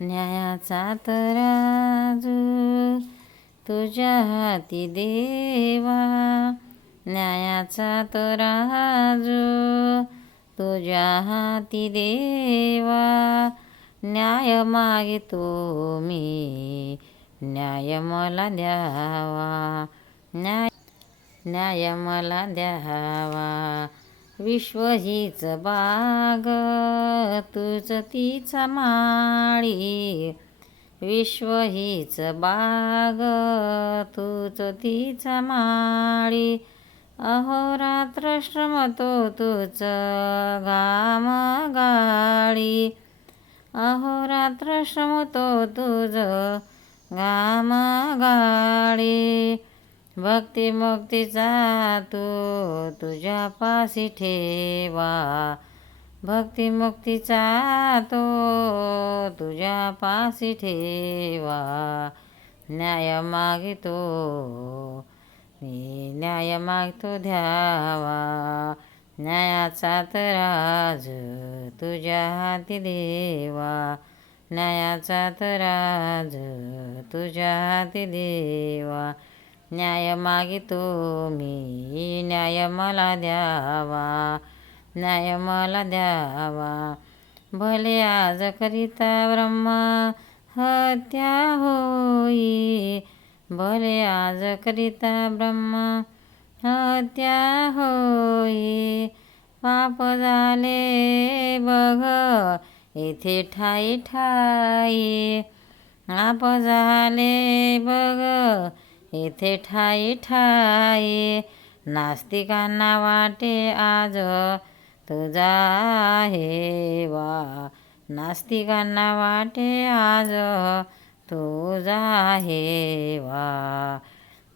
न्यायाचा तराजू तुझ्या हाती देवा न्यायाचा तराजू तुझ्या हाती देवा न्याय मागितो मी. न्याय मला द्यावा न्याय न्याय मला द्यावा. विश्व हीच बाग. तुझ तिचा माळी विश्व हीच बाग. तुझ तिचा माळी अहोरात्र श्रमतो तुझ घाम गाळी. अहोरात्र श्रमतो तुझ घाम गाळी. भक्ती मुक्तीचा तू तुझ्या पाशी ठेवा. भक्ती मुक्तीचा तो तुझ्या पाशी ठेवा. न्याय मागितो. मी न्याय मागतो द्यावा. न्यायाचा तराज तुझ्या हाती देवा. न्यायाचा तराज तुझ्या हाती देवा. न्याय मागितो मी न्याय मला द्यावा. न्याय मला द्यावा. भले आज करिता ब्रह्मा हत्या होई. भले आज करिता ब्रह्मा हत्या होई. पाप झाले बघ येथे ठाई ठाई. पाप झाले बघ येथे ठाई ठाई. नास्तिकांना वाटे आज तुझा आहे वा. नास्तिकांना वाटे आज तुझा हेवा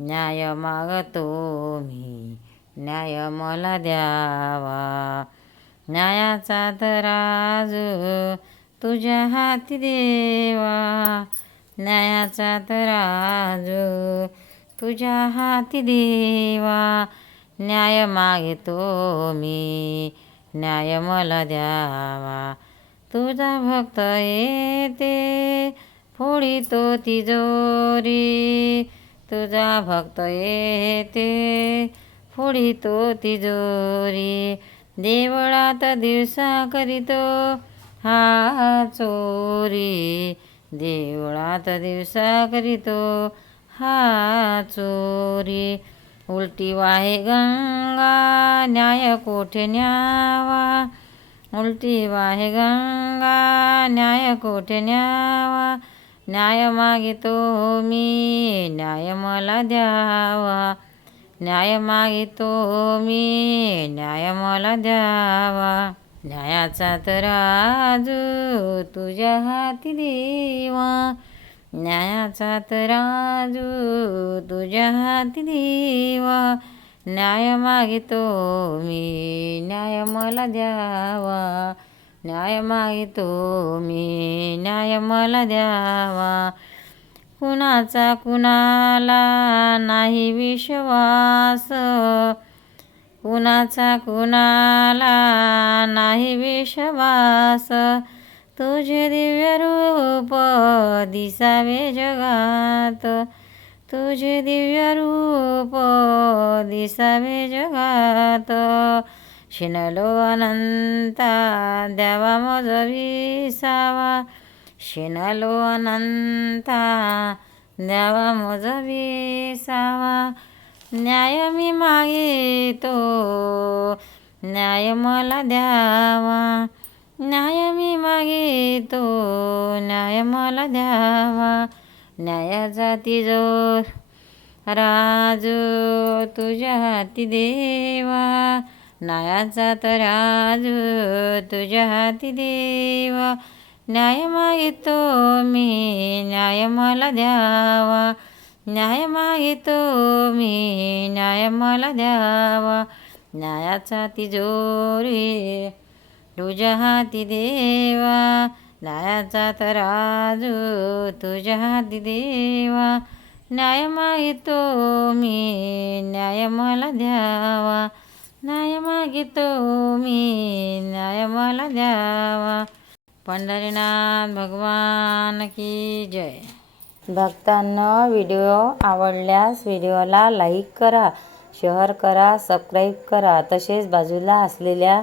न्याय मागतो मी न्याय मला द्यावा. न्यायाचा तराजू तुझ्या हाती देवा. न्यायाचा तराजू तुझ्या हाती देवा. न्याय मागतो मी न्याय मला द्यावा. तुझा भक्त येते फोडी तो तिजोरी तुझा भक्त येते फोडी तो तिजोरी देवळात दिवसा करीतो हा चोरी. देवळात दिवसा करीतो हा चोरी. उलटी वाहे गंगा न्याय कोठे न्यावा? उलटी वाहे गंगा न्याय कोठे न्यावा? न्याय मागितो हो मी न्याय मला द्यावा. न्याय मागितो हो मी न्याय मला द्यावा. न्यायाचा तराजू तुझ्या हाती देवा. न्यायाचा तराजू तुझ्या हाती देवा. न्याय मागितो मी न्याय मला द्यावा. न्याय मागितो मी न्याय मला द्यावा. कुणाचा कुणाला नाही विश्वास. कुणाचा कुणाला नाही विश्वास. तुझे दिव्य रूप दिसावे जगात. तुझे दिव्य रूप दिसावे जगात. शिनलो अनंता द्यावा मज विसावा. शिनलो अनंता द्यावा मज विसावा. न्याय मी मागितो न्याय मला द्यावा. न्याय मी मागितो न्याय मला द्यावा. न्यायाचा तिजोर राजू तुझ्या हाती देवा. न्यायाचा राजू तुझ्या हाती देवा. न्याय मागितो मी न्याय मला द्यावा. न्याय मागितो मी न्याय मला द्यावा. न्यायाचा तिजोरी तुझ्या हाती देवा न्यायाचा तराजू तुझ्या हाती देवा न्याय मागितो मी न्याय मला द्यावा न्याय मागितो मी न्याय मला द्यावा. पंढरीनाथ भगवान की जय. भक्तांना व्हिडिओ आवडल्यास व्हिडिओला लाईक करा शेअर करा सबस्क्राईब करा. तसेच बाजूला असलेल्या